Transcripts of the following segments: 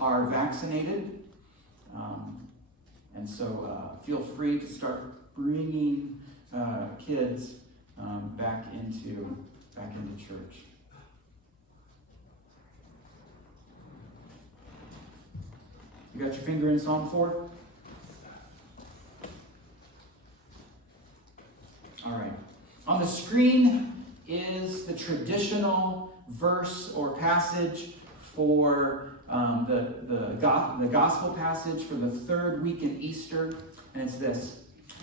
are vaccinated. And so feel free to start bringing kids back into church. You got your finger in Psalm 4? All right. On the screen is the traditional verse or passage for the gospel passage for the third week in Easter, and it's this.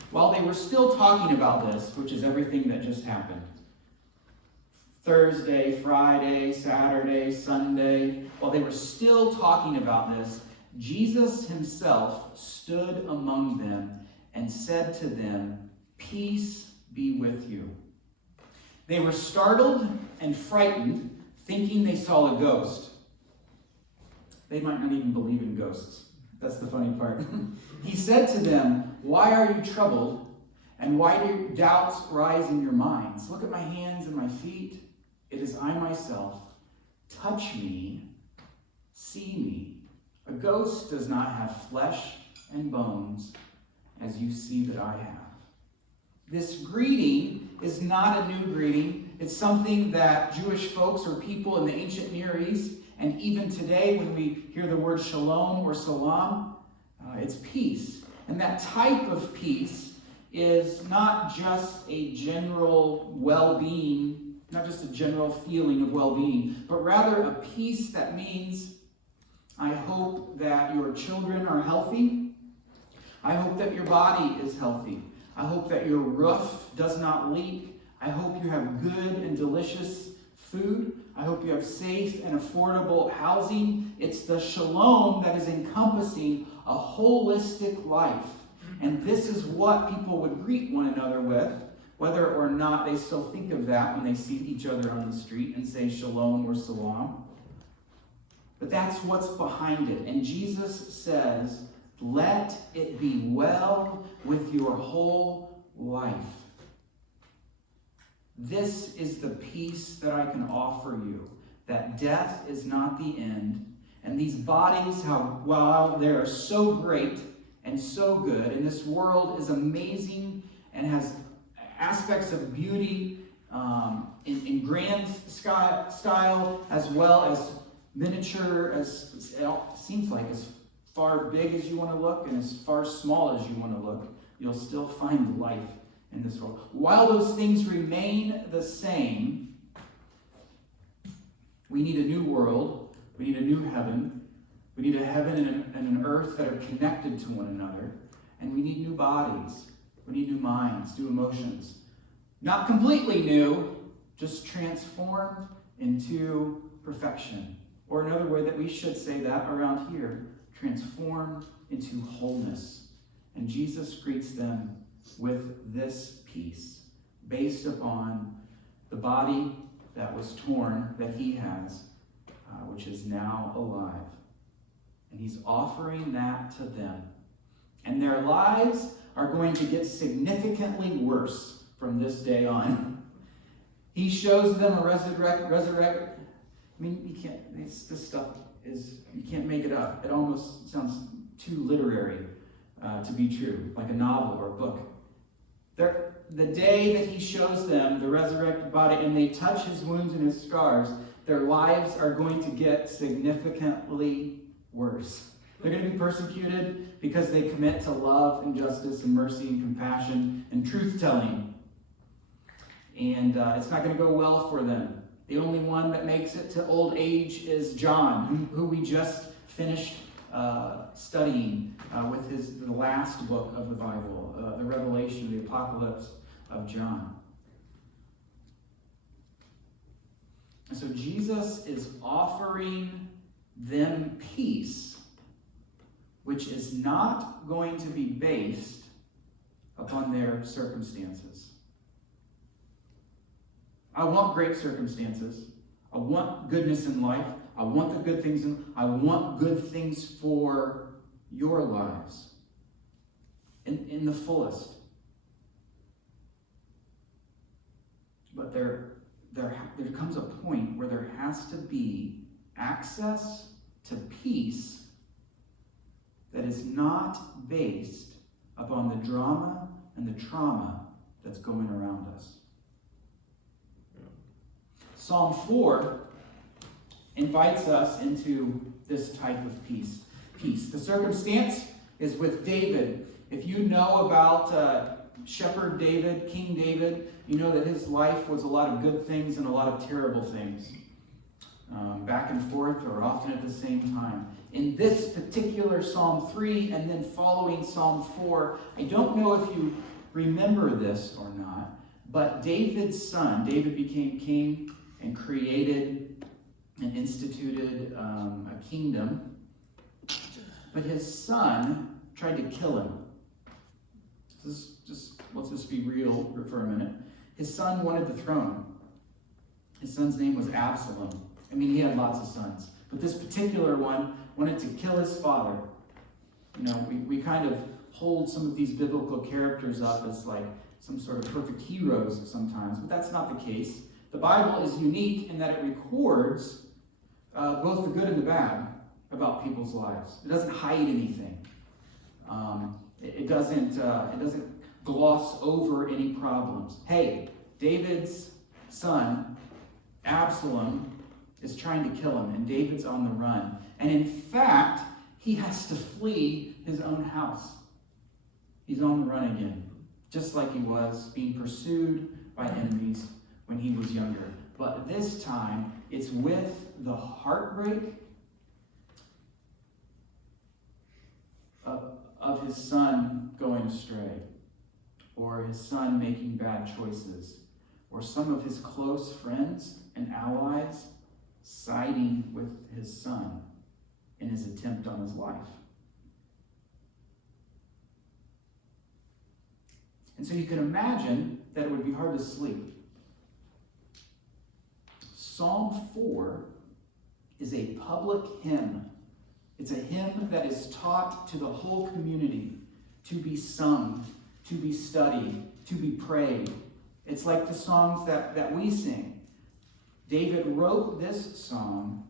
While they were still talking about this, which is everything that just happened, Thursday, Friday, Saturday, Sunday, while they were still talking about this, Jesus himself stood among them and said to them, "Peace be with you." They were startled and frightened, thinking they saw a ghost. They might not even believe in ghosts. That's the funny part. He said to them, "Why are you troubled? And why do doubts rise in your minds? Look at my hands and my feet. It is I myself. Touch me, see me. A ghost does not have flesh and bones, as you see that I have." This greeting is not a new greeting. It's something that Jewish folks or people in the ancient Near East, and even today when we hear the word shalom or salam, it's peace. And that type of peace is not just a general well-being, not just a general feeling of well-being, but rather a peace that means, I hope that your children are healthy. I hope that your body is healthy. I hope that your roof does not leak. I hope you have good and delicious food. I hope you have safe and affordable housing. It's the shalom that is encompassing a holistic life. And this is what people would greet one another with, whether or not they still think of that when they see each other on the street and say shalom or salam. But that's what's behind it. And Jesus says, let it be well with your whole life. This is the peace that I can offer you, that death is not the end. And these bodies, while they are so great and so good, and this world is amazing and has aspects of beauty in grand style, as well as miniature, as it seems like as far big as you want to look and as far small as you want to look, you'll still find life in this world. While those things remain the same, we need a new world, we need a new heaven, we need a heaven and an earth that are connected to one another, and we need new bodies, we need new minds, new emotions. Not completely new, just transformed into perfection. Or another way that we should say that around here, transformed into wholeness. And Jesus greets them with this peace, based upon the body that was torn that he has, which is now alive. And he's offering that to them. And their lives are going to get significantly worse from this day on. He shows them a resurrect. I mean, you can't, this stuff is, you can't make it up. It almost sounds too literary to be true, like a novel or a book. The day that he shows them the resurrected body and they touch his wounds and his scars, their lives are going to get significantly worse. They're going to be persecuted because they commit to love and justice and mercy and compassion and truth-telling. And it's not going to go well for them. The only one that makes it to old age is John, who we just finished studying with the last book of the Bible, the Revelation, the Apocalypse of John. And so Jesus is offering them peace, which is not going to be based upon their circumstances. I want great circumstances. I want goodness in life. I want the good things. I want good things for your lives in the fullest. But there comes a point where there has to be access to peace is not based upon the drama and the trauma that's going around us. Psalm 4 invites us into this type of peace. The circumstance is with David. If you know about Shepherd David, King David, you know that his life was a lot of good things and a lot of terrible things. Back and forth, or often at the same time. In this particular Psalm 3 and then following Psalm 4, I don't know if you remember this or not, but David's son, David became king and created and instituted a kingdom, but his son tried to kill him. Let's just be real for a minute. His son wanted the throne. His son's name was Absalom. I mean, he had lots of sons, but this particular one wanted to kill his father. You know, we kind of hold some of these biblical characters up as like some sort of perfect heroes sometimes, but that's not the case. The Bible is unique in that it records both the good and the bad about people's lives. It doesn't hide anything. It doesn't gloss over any problems. Hey, David's son, Absalom, is trying to kill him, and David's on the run. And in fact, he has to flee his own house. He's on the run again, just like he was being pursued by enemies when he was younger. But this time, it's with the heartbreak of his son going astray, or his son making bad choices, or some of his close friends and allies siding with his son in his attempt on his life. And so you can imagine that it would be hard to sleep. Psalm 4 is a public hymn. It's a hymn that is taught to the whole community, to be sung, to be studied, to be prayed. It's like the songs that we sing. David wrote this song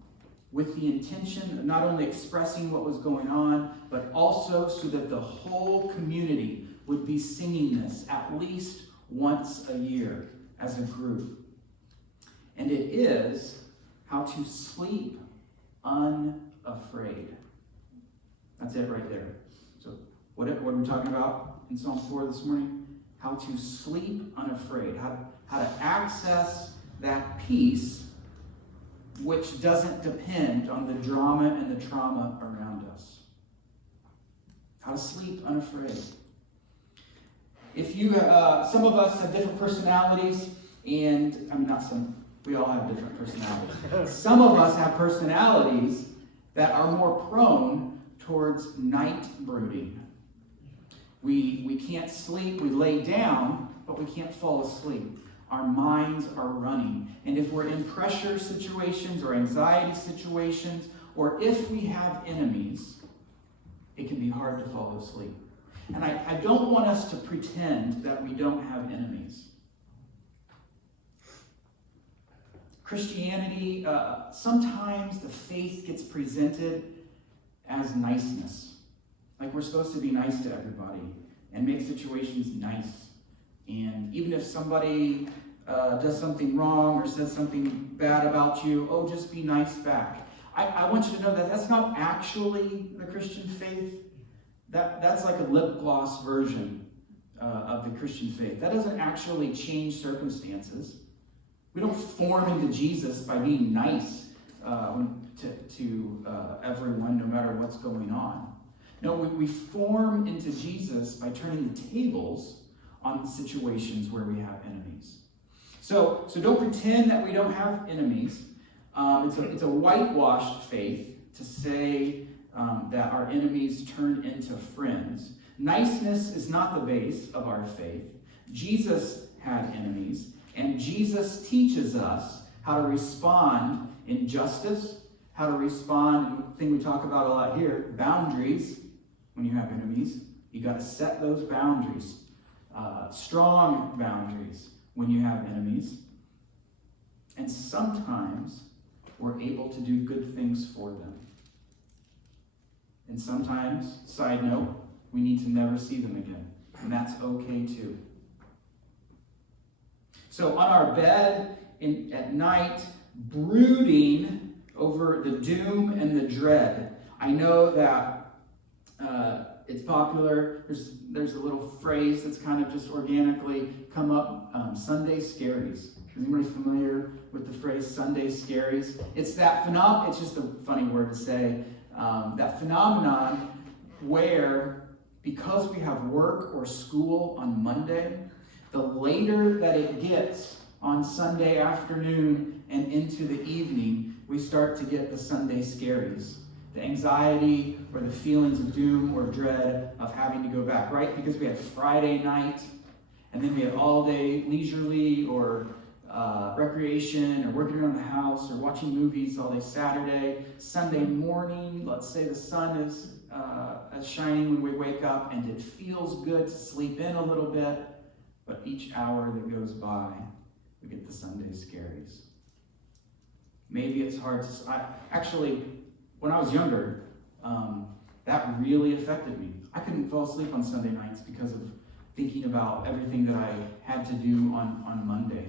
with the intention of not only expressing what was going on, but also so that the whole community would be singing this at least once a year as a group. And it is how to sleep unafraid. That's it right there. So what are we talking about in Psalm 4 this morning? How to sleep unafraid. How to access that peace which doesn't depend on the drama and the trauma around us. How to sleep unafraid. If you, some of us have different personalities, and I mean not some, we all have different personalities. Some of us have personalities that are more prone towards night brooding. We can't sleep, we lay down, but we can't fall asleep. Our minds are running. And if we're in pressure situations or anxiety situations, or if we have enemies, it can be hard to fall asleep. And I don't want us to pretend that we don't have enemies. Christianity, sometimes the faith gets presented as niceness. Like we're supposed to be nice to everybody and make situations nice. And even if somebody does something wrong or says something bad about you, oh, just be nice back. I want you to know that that's not actually the Christian faith. That's like a lip gloss version of the Christian faith. That doesn't actually change circumstances. We don't form into Jesus by being nice to everyone, no matter what's going on. No, we form into Jesus by turning the tables on situations where we have enemies. So don't pretend that we don't have enemies. It's a whitewashed faith to say that our enemies turn into friends. Niceness is not the base of our faith. Jesus had enemies, and Jesus teaches us how to respond in justice, how to respond, the thing we talk about a lot here, boundaries. When you have enemies, you got to set those boundaries. Strong boundaries when you have enemies. And sometimes we're able to do good things for them. And sometimes, side note, we need to never see them again. And that's okay too. So on our bed at night, brooding over the doom and the dread. I know that it's popular. There's a little phrase that's kind of just organically come up, Sunday scaries. Is anybody familiar with the phrase Sunday scaries? It's that phenomenon, it's just a funny word to say, that phenomenon where because we have work or school on Monday, the later that it gets on Sunday afternoon and into the evening, we start to get the Sunday scaries. The anxiety or the feelings of doom or dread of having to go back, right? Because we had Friday night, and then we had all day leisurely or recreation or working around the house or watching movies all day Saturday. Sunday morning, let's say the sun is shining when we wake up, and it feels good to sleep in a little bit, but each hour that goes by, we get the Sunday scaries. Maybe it's hard to... Actually, when I was younger, that really affected me. I couldn't fall asleep on Sunday nights because of thinking about everything that I had to do on Monday.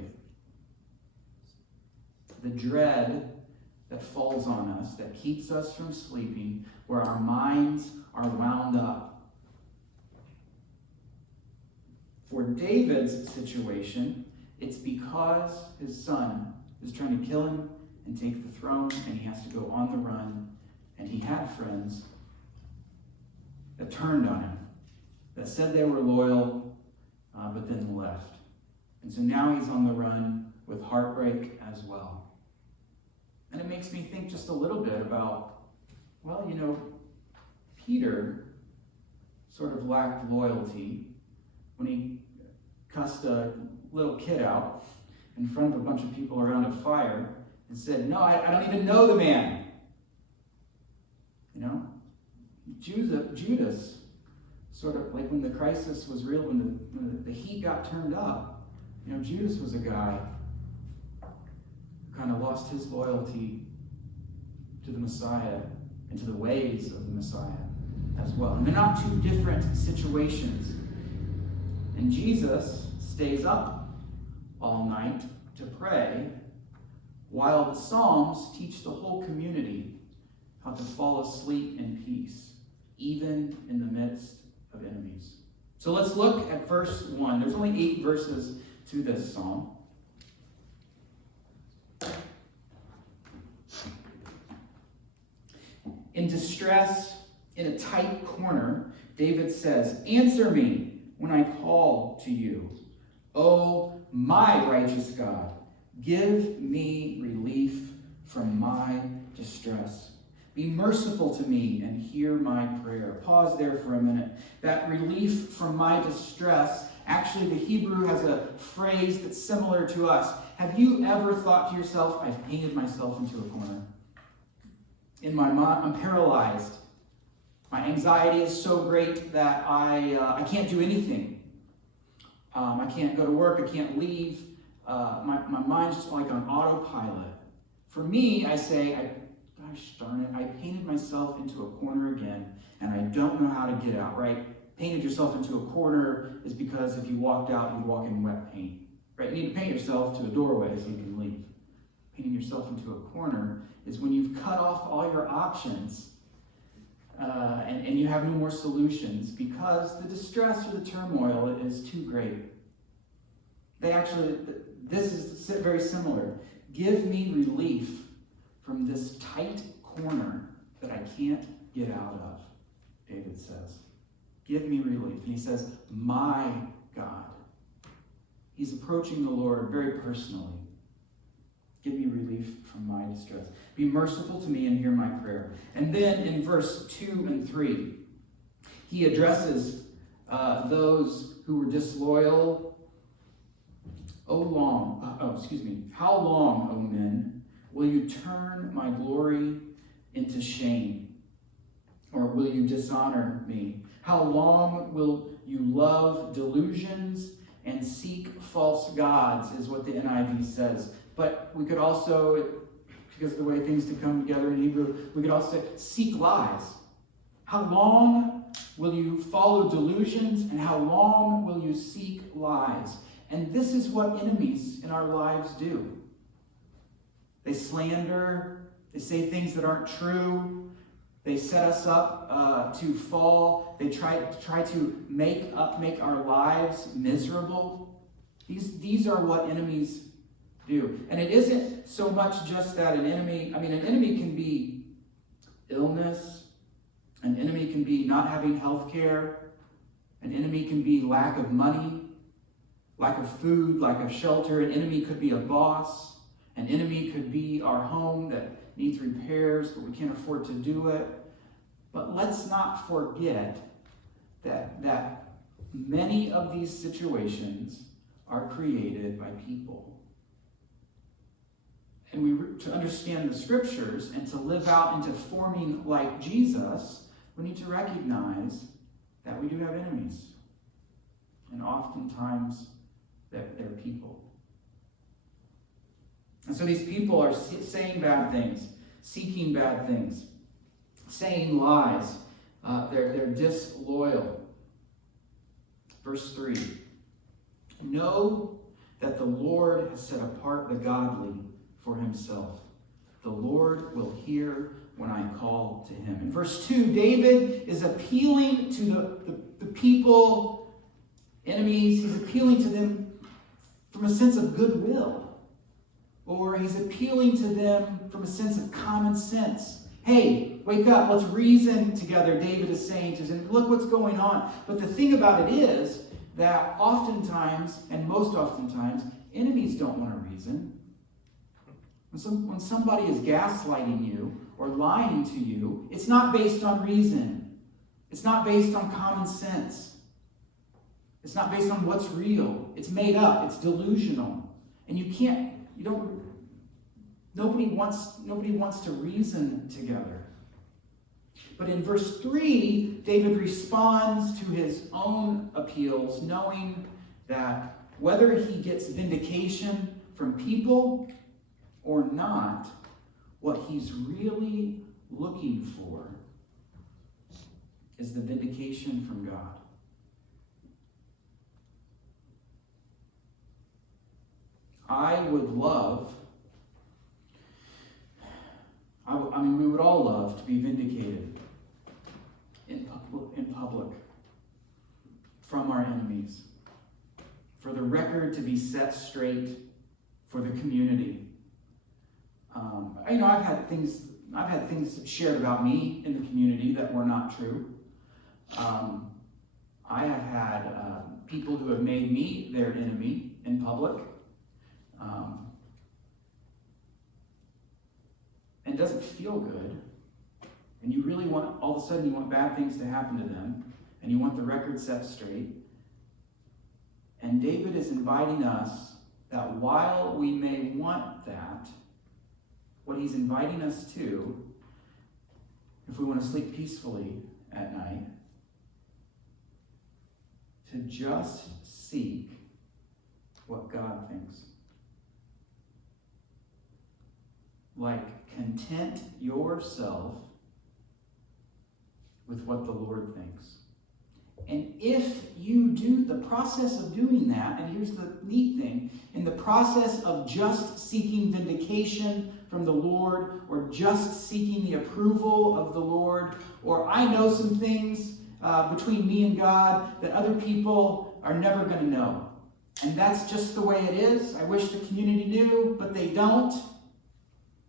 The dread that falls on us, that keeps us from sleeping, where our minds are wound up. For David's situation, it's because his son is trying to kill him and take the throne, and he has to go on the run. And he had friends that turned on him, that said they were loyal, but then left. And so now he's on the run with heartbreak as well. And it makes me think just a little bit about, well, you know, Peter sort of lacked loyalty when he cussed a little kid out in front of a bunch of people around a fire and said, no, I don't even know the man. You know, Judas, sort of like when the crisis was real, when the heat got turned up, you know, Judas was a guy who kind of lost his loyalty to the Messiah and to the ways of the Messiah as well. And they're not two different situations. And Jesus stays up all night to pray, while the Psalms teach the whole community how to fall asleep in peace, even in the midst of enemies. So let's look at verse 1. There's only 8 verses to this psalm. In distress, in a tight corner, David says, answer me when I call to you. O my righteous God, give me relief from my distress. Be merciful to me and hear my prayer. Pause there for a minute. That relief from my distress, actually the Hebrew has a phrase that's similar to us. Have you ever thought to yourself, I've painted myself into a corner? In my mind, I'm paralyzed. My anxiety is so great that I can't do anything. I can't go to work. I can't leave. My mind's just like on autopilot. For me, I say, gosh darn it, I painted myself into a corner again, and I don't know how to get out, right? Painted yourself into a corner is because if you walked out, you'd walk in wet paint, right? You need to paint yourself to a doorway so you can leave. Painting yourself into a corner is when you've cut off all your options and you have no more solutions because the distress or the turmoil is too great. This is very similar. Give me relief from this tight corner that I can't get out of, David says. Give me relief. And he says, my God. He's approaching the Lord very personally. Give me relief from my distress. Be merciful to me and hear my prayer. And then in verse 2 and 3, he addresses those who were disloyal. How long, O men, will you turn my glory into shame? Or will you dishonor me? How long will you love delusions and seek false gods, is what the NIV says. But we could also, because of the way things to come together in Hebrew, we could also say, seek lies. How long will you follow delusions, and how long will you seek lies? And this is what enemies in our lives do. They slander, they say things that aren't true, they set us up to fall, they try to make our lives miserable. These are what enemies do. And it isn't so much just that an enemy can be illness, an enemy can be not having health care, an enemy can be lack of money, lack of food, lack of shelter, an enemy could be a boss, an enemy could be our home that needs repairs, but we can't afford to do it. But let's not forget that many of these situations are created by people. And to understand the scriptures and to live out into forming like Jesus, we need to recognize that we do have enemies. And oftentimes, they're people. And so these people are saying bad things, seeking bad things, saying lies. They're disloyal. Verse 3. Know that the Lord has set apart the godly for himself. The Lord will hear when I call to him. In verse 2, David is appealing to the people, enemies. He's appealing to them from a sense of goodwill. Or he's appealing to them from a sense of common sense. Hey, wake up, let's reason together, David is saying to him. Look what's going on. But the thing about it is that oftentimes, and most oftentimes, enemies don't want to reason. When somebody is gaslighting you or lying to you, it's not based on reason. It's not based on common sense. It's not based on what's real. It's made up. It's delusional. And nobody wants to reason together. But in verse 3, David responds to his own appeals, knowing that whether he gets vindication from people or not, what he's really looking for is the vindication from God. We would all love to be vindicated in public from our enemies, for the record to be set straight for the community. I've had things shared about me in the community that were not true. I have had people who have made me their enemy in public. And it doesn't feel good. And you really want, all of a sudden you want bad things to happen to them. And you want the record set straight. And David is inviting us that while we may want that, what he's inviting us to, if we want to sleep peacefully at night, to just seek what God thinks. Like, content yourself with what the Lord thinks. And if you do the process of doing that, and here's the neat thing, in the process of just seeking vindication from the Lord, or just seeking the approval of the Lord, or I know some things between me and God that other people are never going to know. And that's just the way it is. I wish the community knew, but they don't.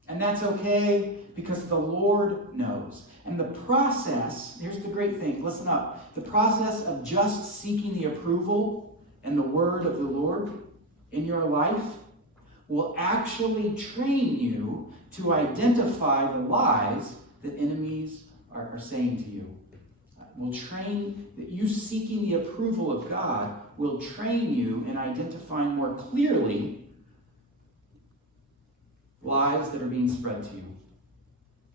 And that's okay, because the Lord knows. And the process, here's the great thing, listen up. The process of just seeking the approval and the word of the Lord in your life will actually train you to identify the lies that enemies are saying to you. Will train that you seeking the approval of God will train you in identifying more clearly lies that are being spread to you,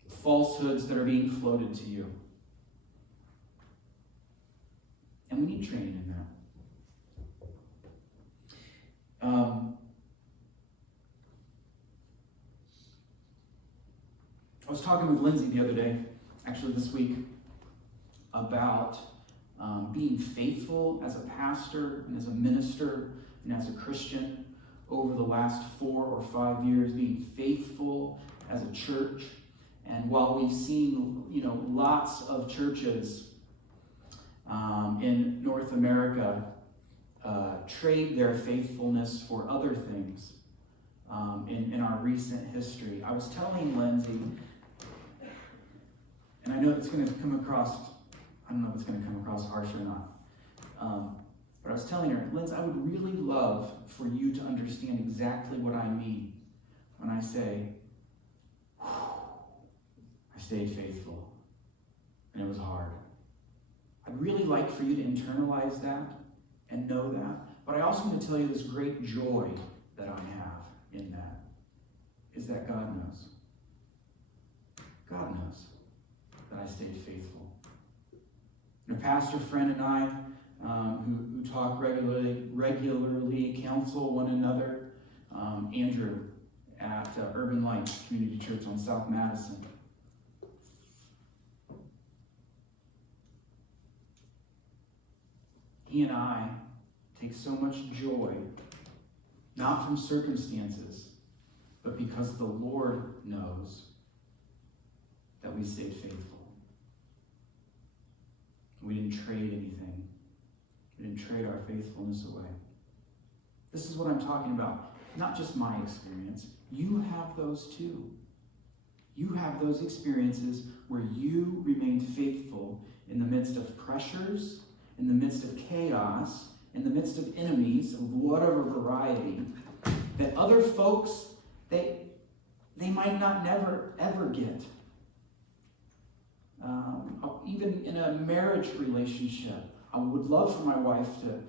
falsehoods that are being floated to you. And we need training in that. I was talking with Lindsay the other day, actually this week, about being faithful as a pastor and as a minister and as a Christian over the last 4 or 5 years, being faithful as a church. And while we've seen, lots of churches in North America trade their faithfulness for other things in our recent history, I was telling Lindsay, and I know it's going to come across, I don't know if it's going to come across harsh or not, but I was telling her, Lindsay, I would really love for you to understand exactly what I mean when I say, I stayed faithful, and it was hard. I'd really like for you to internalize that and know that, but I also want to tell you this great joy that I have in that, is that God knows. God knows that I stayed faithful. And a pastor friend and I, who talk regularly counsel one another, Andrew at Urban Light Community Church on South Madison. He and I take so much joy, not from circumstances, but because the Lord knows that we stayed faithful. We didn't trade anything. We didn't trade our faithfulness away. This is what I'm talking about. Not just my experience. You have those too. You have those experiences where you remained faithful in the midst of pressures, in the midst of chaos, in the midst of enemies of whatever variety, that other folks, they might not never, ever get. Even in a marriage relationship, I would love for my wife to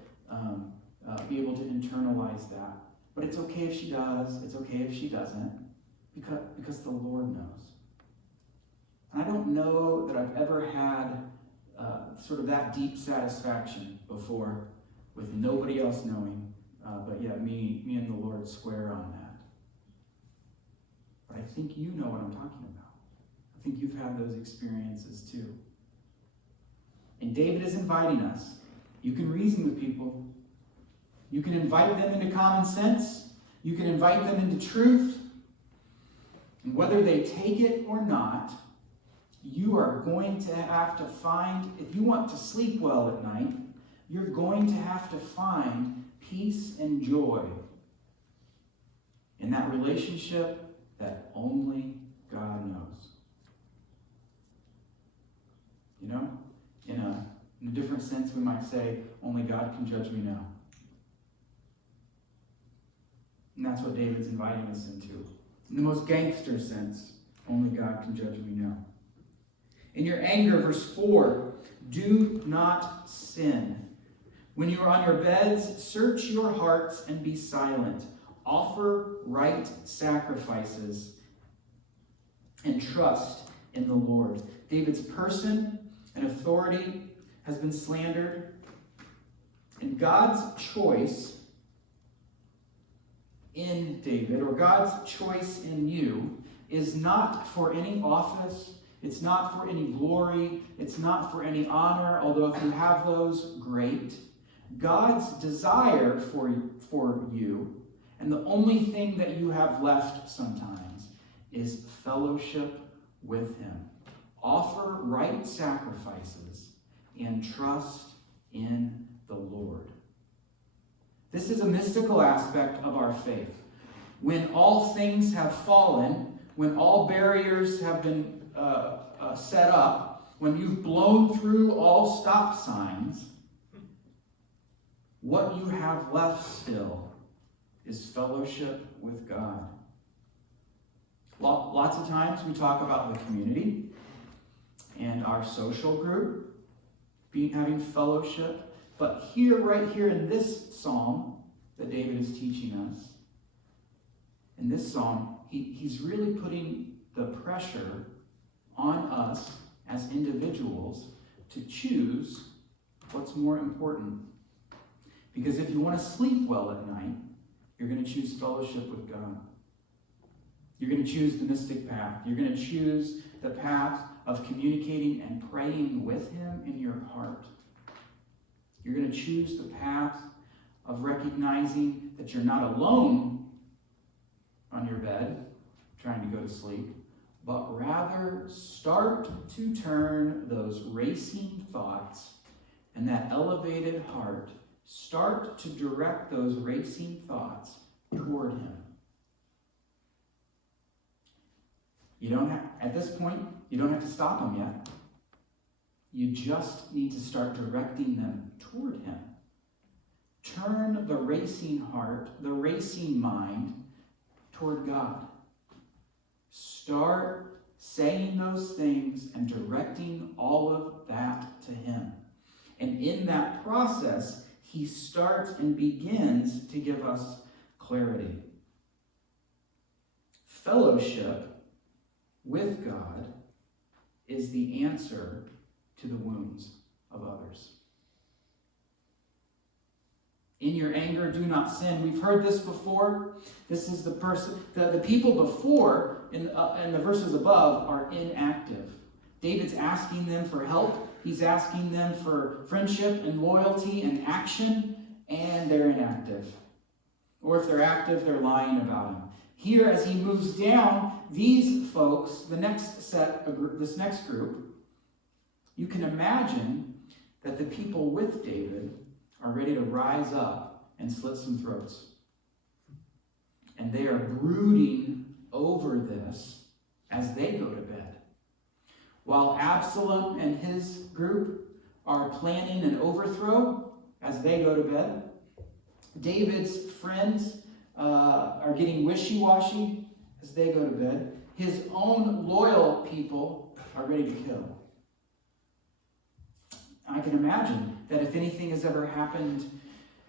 be able to internalize that. But it's okay if she does. It's okay if she doesn't, because the Lord knows. And I don't know that I've ever had sort of that deep satisfaction before with nobody else knowing, but yet me and the Lord square on that. But I think you know what I'm talking about. I think you've had those experiences too. And David is inviting us. You can reason with people. You can invite them into common sense. You can invite them into truth. And whether they take it or not, you are going to have to find, if you want to sleep well at night, you're going to have to find peace and joy in that relationship that only God knows. In a different sense, we might say, only God can judge me now. And that's what David's inviting us into. In the most gangster sense, only God can judge me now. In your anger, verse 4, do not sin. When you are on your beds, search your hearts and be silent. Offer right sacrifices and trust in the Lord. David's person and authority has been slandered. And God's choice in David, or God's choice in you, is not for any office. It's not for any glory. It's not for any honor, although if you have those, great. God's desire for you, and the only thing that you have left sometimes, is fellowship with Him. Offer right sacrifices and trust in the Lord. This is a mystical aspect of our faith. When all things have fallen, when all barriers have been set up, when you've blown through all stop signs, what you have left still is fellowship with God. Lots of times we talk about the community and our social group, having fellowship, but right here in this psalm that David is teaching us, in this psalm, he's really putting the pressure on us as individuals to choose what's more important. Because if you want to sleep well at night, you're going to choose fellowship with God. You're going to choose the mystic path. You're going to choose the path of communicating and praying with him in your heart. You're going to choose the path of recognizing that you're not alone on your bed trying to go to sleep, but rather start to turn those racing thoughts and that elevated heart, start to direct those racing thoughts toward him. At this point, you don't have to stop them yet. You just need to start directing them toward him. Turn the racing heart, the racing mind, toward God. Start saying those things and directing all of that to him. And in that process, he starts and begins to give us clarity. Fellowship with God is the answer to the wounds of others. In your anger, do not sin. We've heard this before. This is the people before in the verses above are inactive. David's asking them for help. He's asking them for friendship and loyalty and action, and they're inactive. Or if they're active, they're lying about him. Here, as he moves down, these folks, this next group, you can imagine that the people with David are ready to rise up and slit some throats. And they are brooding over this as they go to bed. While Absalom and his group are planning an overthrow as they go to bed, David's friends are getting wishy-washy as they go to bed. His own loyal people are ready to kill. I can imagine that if anything has ever happened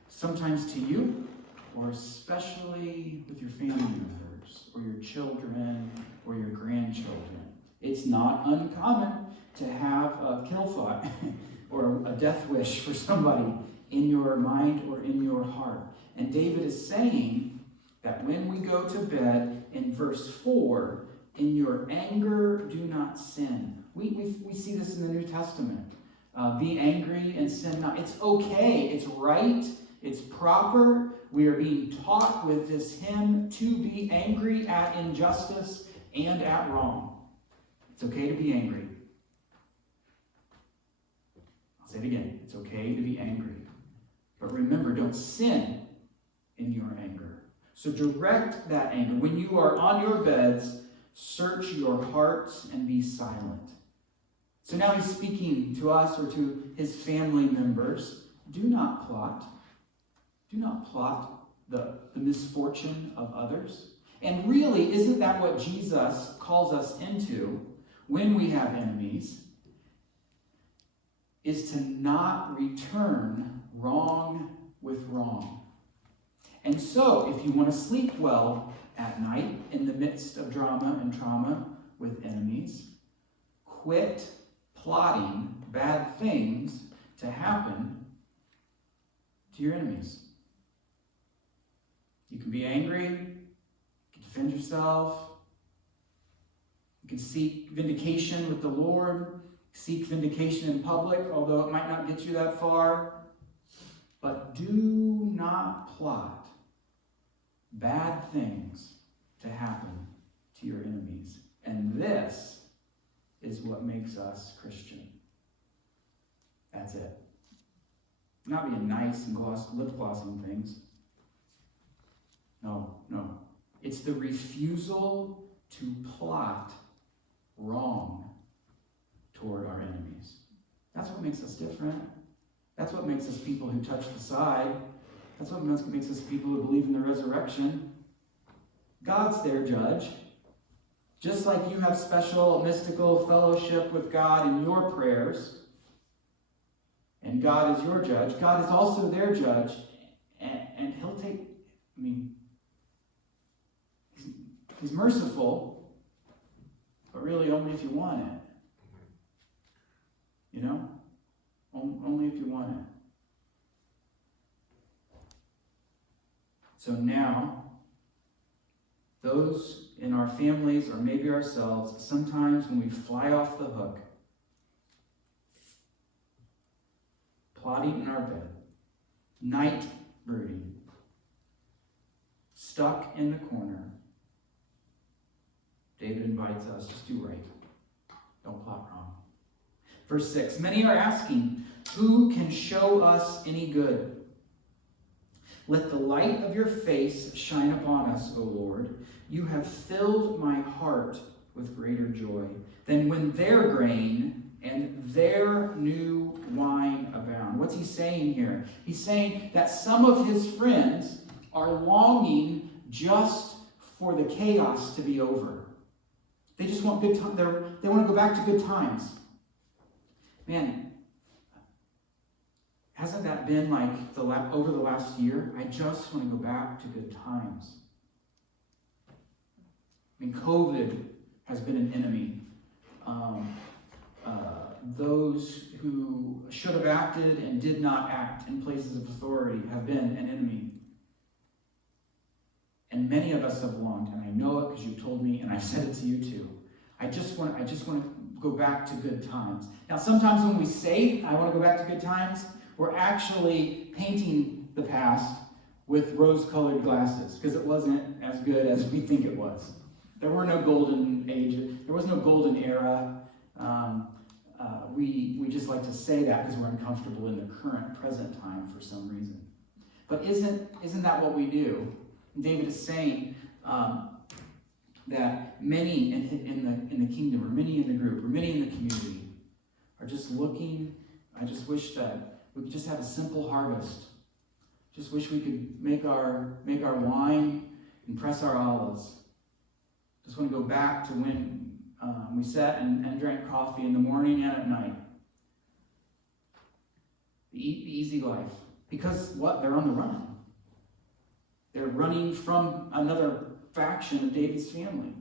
sometimes to you, or especially with your family members, or your children, or your grandchildren, it's not uncommon to have a kill thought or a death wish for somebody in your mind or in your heart. And David is saying that when we go to bed, in verse 4, in your anger do not sin. We see this in the New Testament. Be angry and sin not. It's okay. It's right. It's proper. We are being taught with this hymn to be angry at injustice and at wrong. It's okay to be angry. I'll say it again. It's okay to be angry. But remember, don't sin in your anger. So direct that anger. When you are on your beds, search your hearts and be silent. So now he's speaking to us or to his family members. Do not plot. Do not plot the misfortune of others. And really, isn't that what Jesus calls us into when we have enemies? Is to not return wrong with wrong. And so, if you want to sleep well at night in the midst of drama and trauma with enemies, quit plotting bad things to happen to your enemies. You can be angry, you can defend yourself, you can seek vindication with the Lord, seek vindication in public, although it might not get you that far. But do not plot bad things to happen to your enemies. And this is what makes us Christian. That's it. Not being nice and lip glossing things. No. It's the refusal to plot wrong toward our enemies. That's what makes us different. That's what makes us people who touch the side. That's what makes us people who believe in the resurrection. God's their judge. Just like you have special mystical fellowship with God in your prayers, and God is your judge, God is also their judge, and he'll take, he's merciful, but really only if you want it. Only if you want it. So now, those in our families or maybe ourselves, sometimes when we fly off the hook, plotting in our bed, night brooding, stuck in the corner, David invites us, just do right. Don't plot wrong. Verse 6, many are asking, who can show us any good? Let the light of your face shine upon us, O Lord. You have filled my heart with greater joy than when their grain and their new wine abound. What's he saying here? He's saying that some of his friends are longing just for the chaos to be over. They just want good time. They want to go back to good times. Man, hasn't that been like over the last year? I just want to go back to good times. I mean, COVID has been an enemy. Those who should have acted and did not act in places of authority have been an enemy. And many of us have longed, and I know it because you told me, and I said it to you too. I just want to go back to good times. Now, sometimes when we say, I want to go back to good times, we're actually painting the past with rose-colored glasses because it wasn't as good as we think it was. There were no golden age. There was no golden era. We just like to say that because we're uncomfortable in the current present time for some reason. But isn't that what we do? David is saying that many in the kingdom, or many in the group, or many in the community are just looking. I just wish that we could just have a simple harvest. Just wish we could make our wine and press our olives. Just want to go back to when we sat and drank coffee in the morning and at night. The easy life. Because what? They're on the run. They're running from another faction of David's family.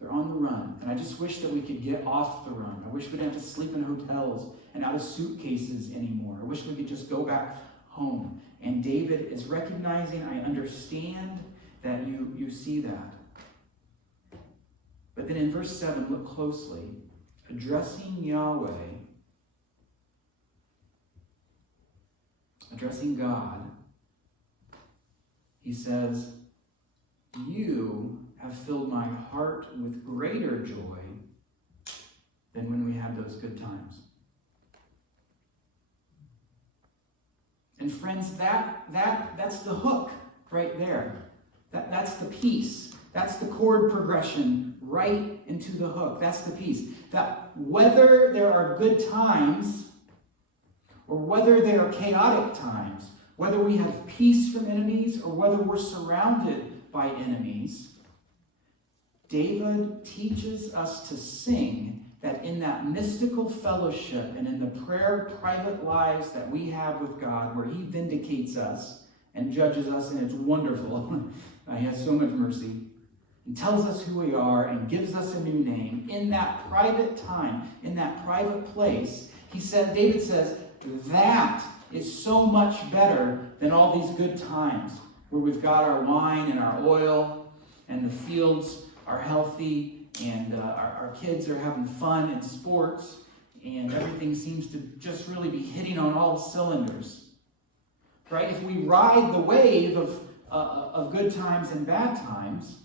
They're on the run. And I just wish that we could get off the run. I wish we didn't have to sleep in hotels and out of suitcases anymore. I wish we could just go back home. And David is recognizing, I understand that you see that. But then in verse 7, look closely. Addressing Yahweh, addressing God, he says, you have filled my heart with greater joy than when we had those good times. And friends, that's the hook right there. That's the piece. That's the chord progression right into the hook. That's the piece. That whether there are good times or whether they are chaotic times, whether we have peace from enemies or whether we're surrounded by enemies, David teaches us to sing that in that mystical fellowship and in the prayer private lives that we have with God, where he vindicates us and judges us, and it's wonderful. He has so much mercy. And tells us who we are and gives us a new name. In that private time, in that private place, David says, that is so much better than all these good times where we've got our wine and our oil and the fields are healthy and our kids are having fun in sports and everything seems to just really be hitting on all cylinders. Right? If we ride the wave of good times and bad times,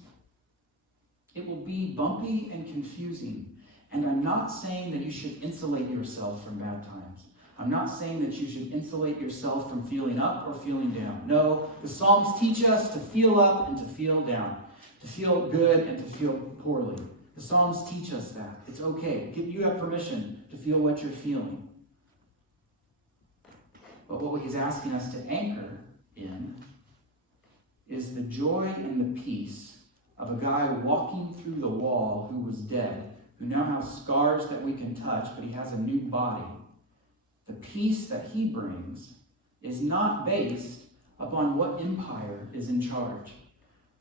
it will be bumpy and confusing. And I'm not saying that you should insulate yourself from bad times. I'm not saying that you should insulate yourself from feeling up or feeling down. No, the Psalms teach us to feel up and to feel down, to feel good and to feel poorly. The Psalms teach us that. It's okay. You have permission to feel what you're feeling. But what he's asking us to anchor in is the joy and the peace of a guy walking through the wall who was dead, who now has scars that we can touch, but he has a new body. The peace that he brings is not based upon what empire is in charge.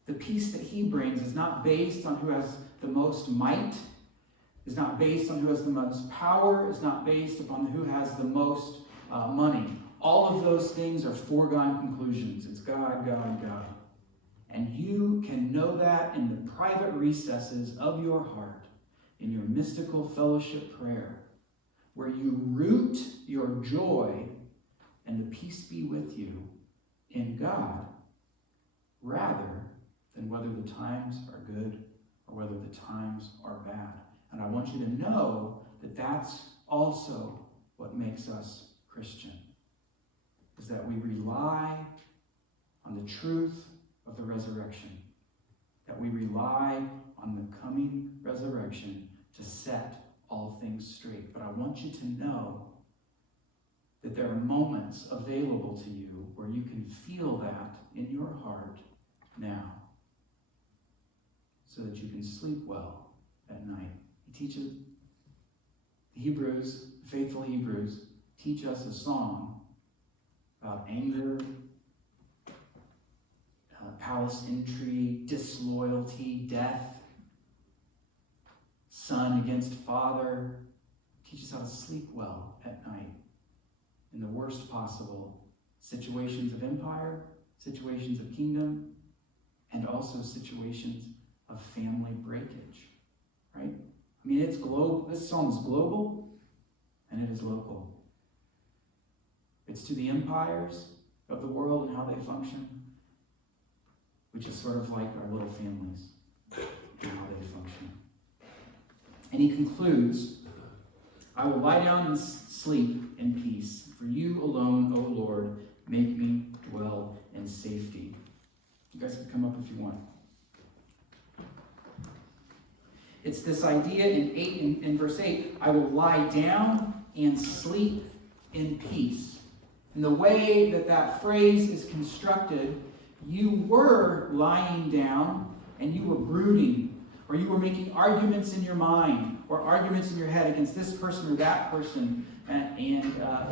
The peace that he brings is not based on who has the most might, is not based on who has the most power, is not based upon who has the most money. All of those things are foregone conclusions. It's God, God, God. And you can know that in the private recesses of your heart, in your mystical fellowship prayer, where you root your joy and the peace be with you in God, rather than whether the times are good or whether the times are bad. And I want you to know that that's also what makes us Christian, is that we rely on the truth of the resurrection, that we rely on the coming resurrection to set all things straight. But I want you to know that there are moments available to you where you can feel that in your heart now, so that you can sleep well at night. He teaches the Hebrews, the faithful Hebrews, teach us a song about anger, palace intrigue, disloyalty, death, son against father. Teach us how to sleep well at night in the worst possible situations of empire, situations of kingdom, and also situations of family breakage, right? I mean, it's global. This song is global, and it is local. It's to the empires of the world and how they function, which is sort of like our little families and how they function. And he concludes, I will lie down and sleep in peace. For you alone, O Lord, make me dwell in safety. You guys can come up if you want. It's this idea in verse 8, I will lie down and sleep in peace. And the way that phrase is constructed, you were lying down and you were brooding, or you were making arguments in your mind or arguments in your head against this person or that person,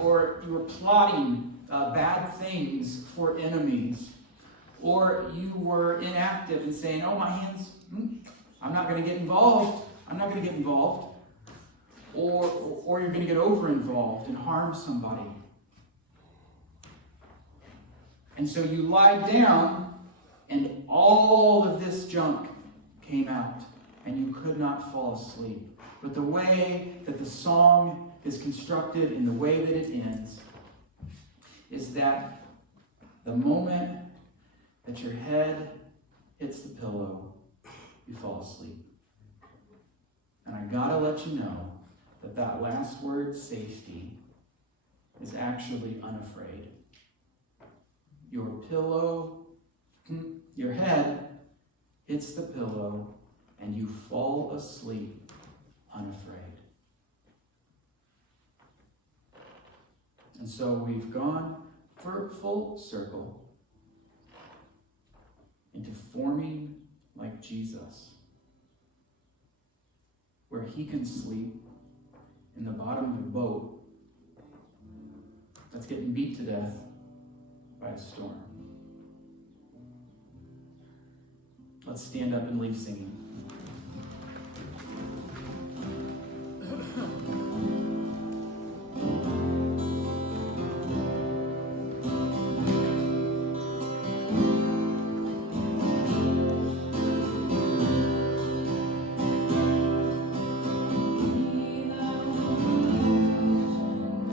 or you were plotting bad things for enemies, or you were inactive and saying, oh, my hands, I'm not going to get involved. I'm not going to get involved. Or you're going to get over-involved and harm somebody. And so you lied down, and all of this junk came out, and you could not fall asleep. But the way that the song is constructed and the way that it ends is that the moment that your head hits the pillow, you fall asleep. And I gotta let you know that last word, safety, is actually unafraid. Your pillow, your head hits the pillow, and you fall asleep unafraid. And so we've gone for full circle into forming like Jesus, where he can sleep in the bottom of a boat that's getting beat to death by a storm. Let's stand up and leave singing.